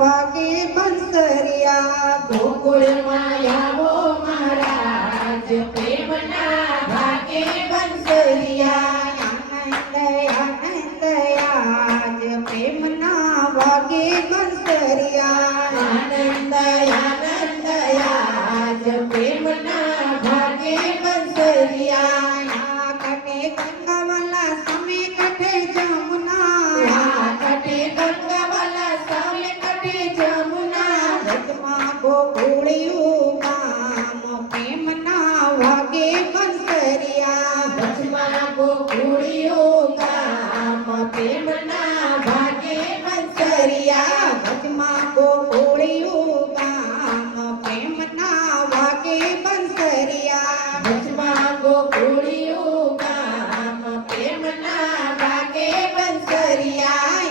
વાગે બંસરિયા ગોકુળમાં આવો મહારાજ પ્રેમના ભાગે બંસરિયા આનંદ આનંદ આજ પ્રેમના વાગે બંસરિયા આનંદ આનંદ આજ પ્રેમના ભાગે બંસરિયા કટે ગંગાવાલા સમે કટે જમુના કટે ગંગાવાલા સામે કટે જમુના રથમાં ગોકુળિયું ગામ પ્રેમના વાગે બંસરિયા વચમાં ગોકુળિયું ગામ પ્રેમના ભાગે બંસરિયા વચમાં ગોકુળિયું ગામ પ્રેમના વાગે બંસરિયા વચમાં ગોકુળિયું ગામ પ્રેમના ભાગે બંસરિયા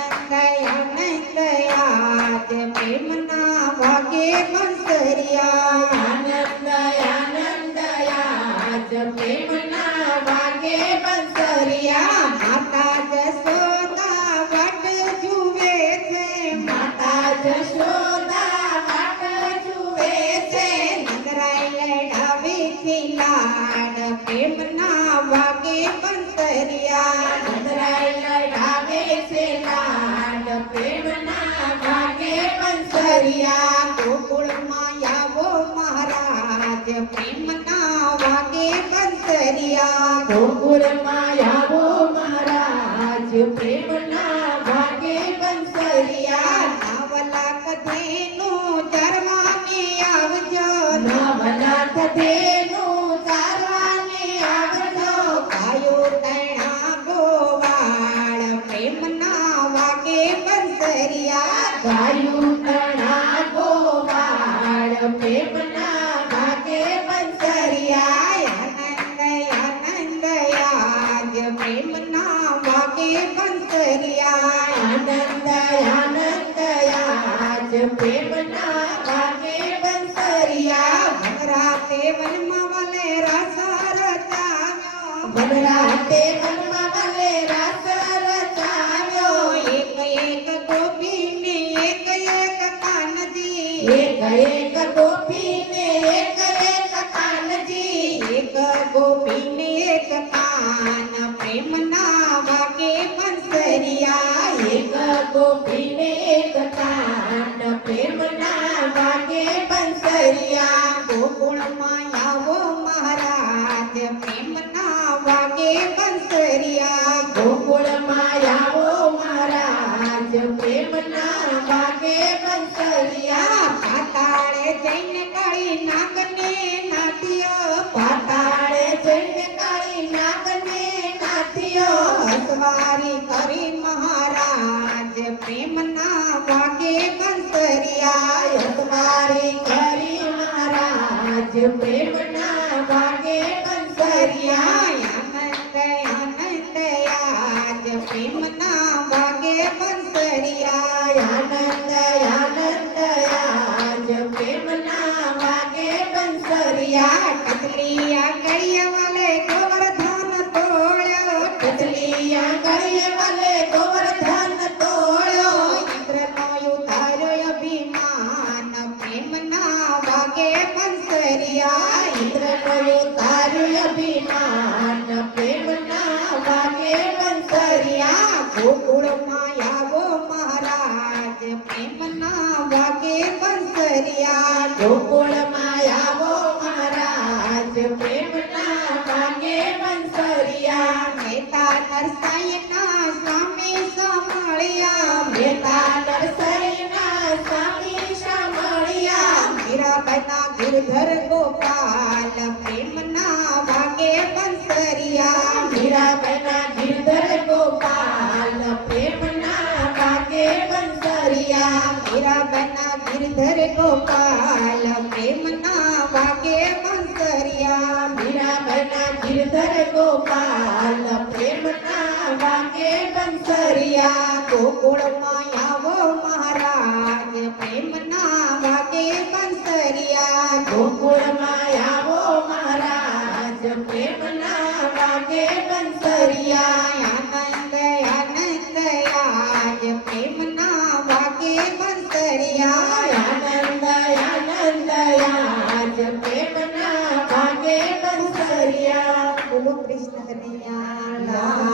આનંદ આનંદ આજ પ્રેમના વાગે બંસરિયા આનંદ આનંદ આજ પ્રેમના ભાગે બંસરિયા માતા જશોદા વાટ જુએ છે માતા જશોદા વાટ જુએ છે નંદરાય લડાવી છે લાડ પ્રેમના વાગે બંસરિયા નંદરાય લડાવે છે લાડ પ્રેમના ભાગે બંસરિયા ગોકુળમાં આવો મહારાજ પ્રેમના વાગે બંસરિયા ગોકુળમાં આવો મહારાજ પ્રેમના ભાગે બંસરિયા નાવલા કથેનું ચરવાને આવજો નવનાથ ધેનું ચારવાને આવજો ગાયો તણા ગોવાળ પ્રેમના વાગે બંસરિયા ગાયું તણા ગોવાળ પ્રેમના ભાગે બંસરિયા આનંદ આનંદ આજ પ્રેમના વાગે બંસરિયા આનંદ આનંદ આજ પ્રેમના ભાગે બંસરિયા ભરાતે વનમાં વાલે રસ રચાવ્યો ભગરાતે મનમાં વલે રસ રચાવ્યો એક એક ગોપીને એક એક કાનજી એક એક ગોપીને એક એક કાનજી એક ગોપીને એક કાન પ્રેમના વાગે બંસરિયા એક ગોપીને એક કાન પ્રેમના ભાગે બંસરિયા ગોકુળમાં આવો મહારાજ પ્રેમના વાગે બંસરિયા ગોકુળમાં આવો મહારાજ પ્રેમના ભાગે બંસરિયા પાતાળે જઈને કાળી નાગને નાટ્યો પાતાળે જઈને કાળી નાગને નાથિયો હસવારી કરી મહારાજ પ્રેમના વાગે બંસરિયા યસવારી કરી મહારાજ પ્રેમના ભાગે બંસરિયા આનંદ આનંદ આજ પ્રેમના વાગે બંસરિયા આનંદ આનંદ આજ પ્રેમના ભાગે બંસરિયા કતલિયા કળિયા વાલે ગોવર્ધન તોળ્યો કચલિયા કરીએ વલે ગોવર્ધન તોળ્યો ઇન્દ્રનો ઉતાર્યો અભિમાન પ્રેમના વાગે બંસરિયા ઇન્દ્રનો ઉતાર્યું અભિમાન પ્રેમના ભાગે બંસરિયા ગોકુળમાં આવો મહારાજ પ્રેમના વાગે બંસરિયા ગોકુળમાં આવો મહારાજ પ્રેમના ભાગે બંસરિયા મહેતા નરસાઈના સ્વામી સંભળ્યા મેતા નરસરીના સ્વામી સાંભળ્યા મીરાબાઈના ગિરધર ગોપાલ પ્રેમના વાગે બંસરિયા મીરાબાઈના ગિરધર ગોપાલ પ્રેમના ભાગે બંસરિયા મીરાબાઈના ગિરધર ગોપાલ પ્રેમના વાગે બંસરિયા મીરાબાઈના ગિરધર ગોપાલ પ્રેમના ભાગે બંસરિયા ગોકુળમાં આવો મહારાજ પ્રેમના વાગે બંસરિયા ગોકુળમાં આવો મહારાજ પ્રેમના ભાગે બંસરિયા આનંદ આનંદ આજ પ્રેમના વાગે બંસરિયા કનૈયા લાલ